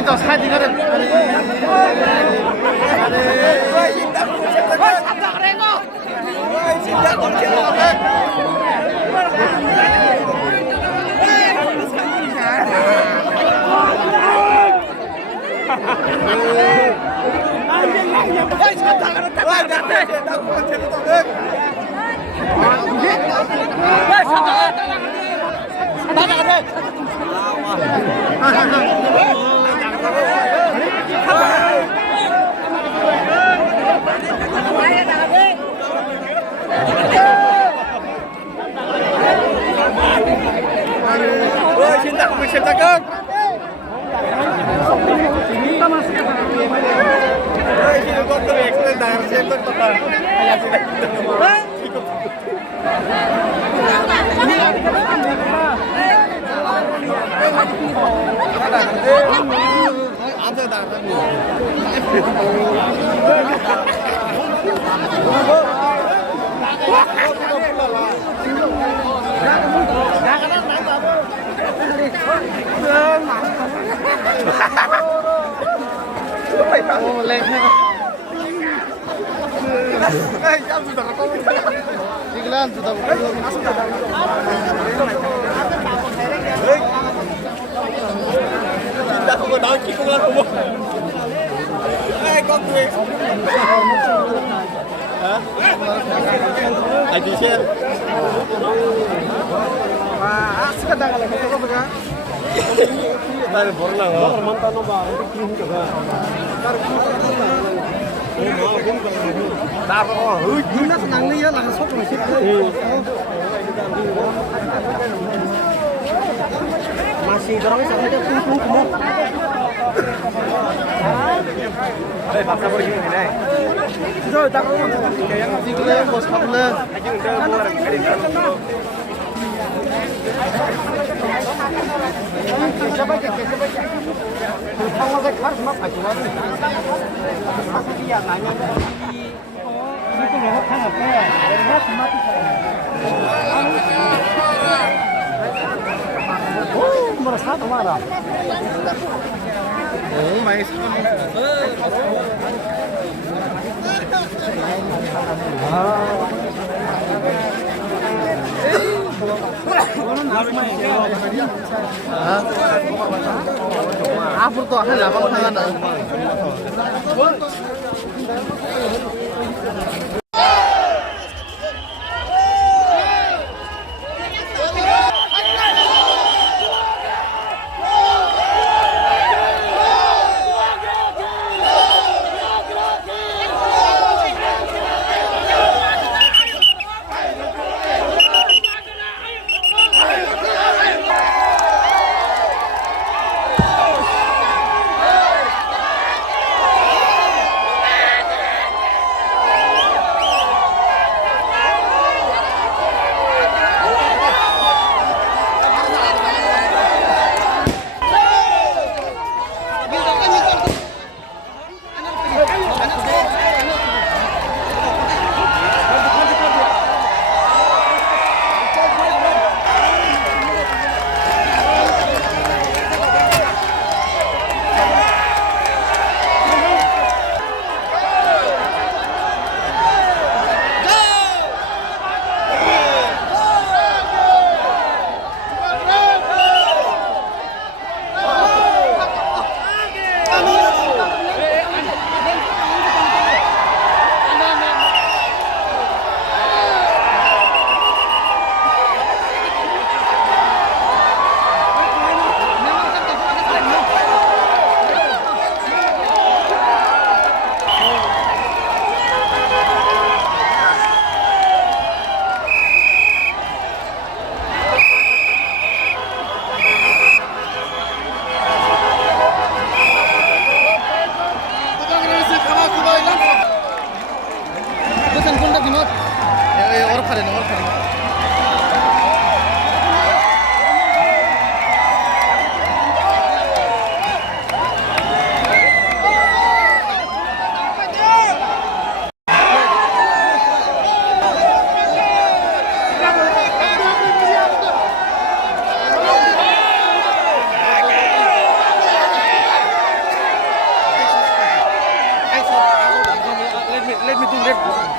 ওই তো সাইড করে masih dorong sampai ke tubuh. Paksa pergi ini. Sudah tak mau kayak ngasih ke bos kamu. Merasa marah. Oh, mais. Apa tuh? Hal apa tangan? let me do let.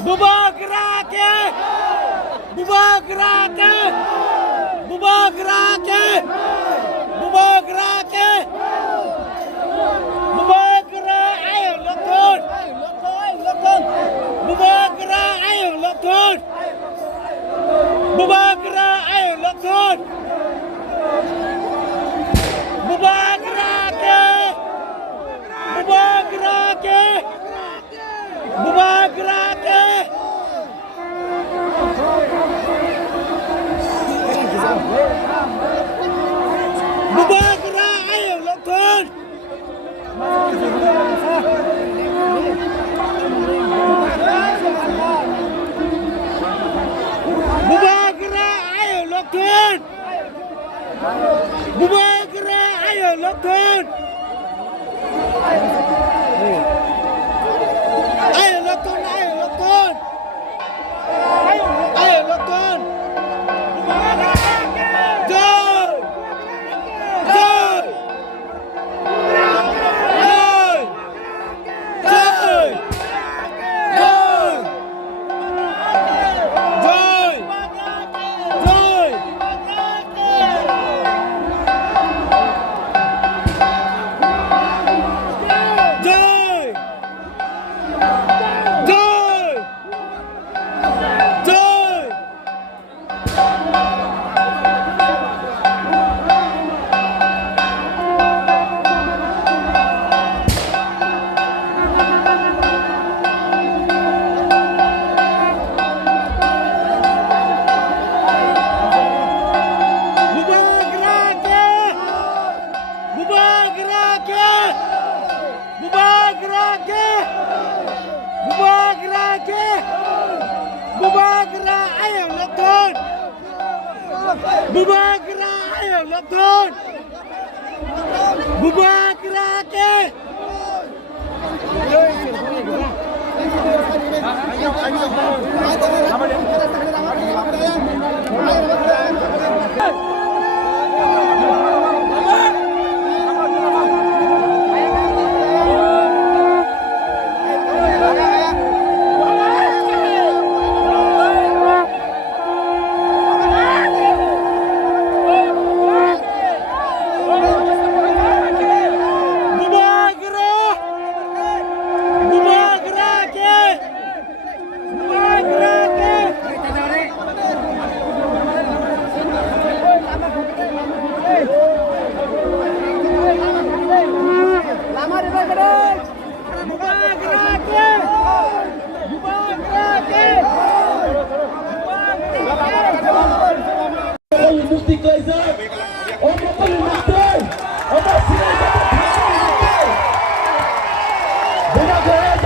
Bubar geraknya! Bubar geraknya! Bubar geraknya! Bubar geraknya! Bubar gerak, ayo lokon! Bubar gerak, ayo lokon! Bubar gerak, ayo lokon! Bubar geraknya! Bubar geraknya! Bubar bubar gerak ayo lokon bubar gerak ayo lokon bubar gerak ayo lokon ayo lokon ayo lokon ayo lokon Joy Joy Joy Joy Joy Joy Joy bubar gerak ayo lokon bubar gerak ayo lokon bubar gerak Mufti Kaisar, Bapak Menteri, Bapak Silakan Bubar gerak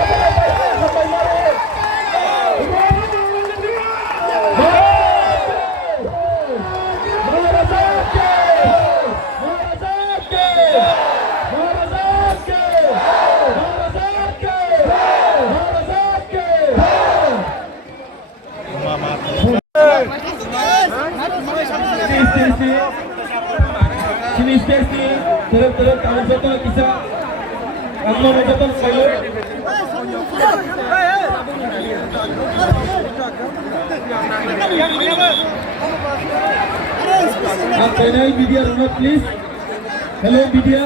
sampai mari. Sini sini terus kawan satu kisah Aglo Mojoton Koyo आप panel media रनो please hello media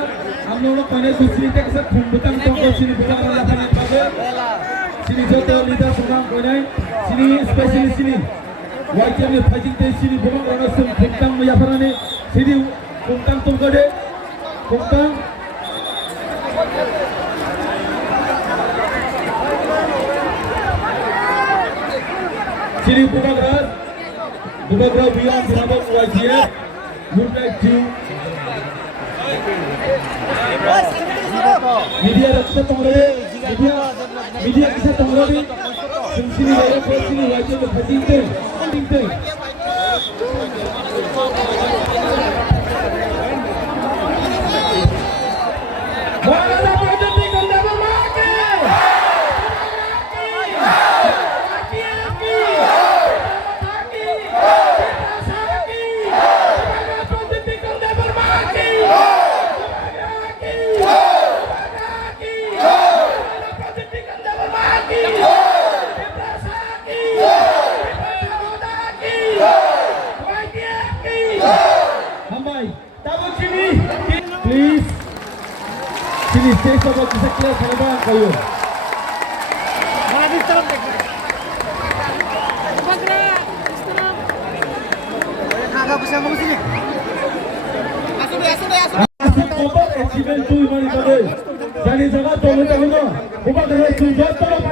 हम लोग panel Sushil के साथ घूमबुतां तो सिनी बुतां वाला panel पावे सिनी जोतो लीडर प्रोग्राम पैनल सिनी स्पेशली सिनी वाइटम ने फाइटिंग ते सिनी बुतां रनो सुन घूमतां याफराने सिनी घूमतां तुम करे घूमतां सिनी Bubagra beyond Bravo YGF would like to media raksa tumhare media kisa tumhare sini waye sini YGF phajinte Please, sini stage sama kita kira sama kayu. Agak besar kamu sini. Achievement tu imani kade. Jadi jaga tolong tolong. Bukan dari sunjat tolong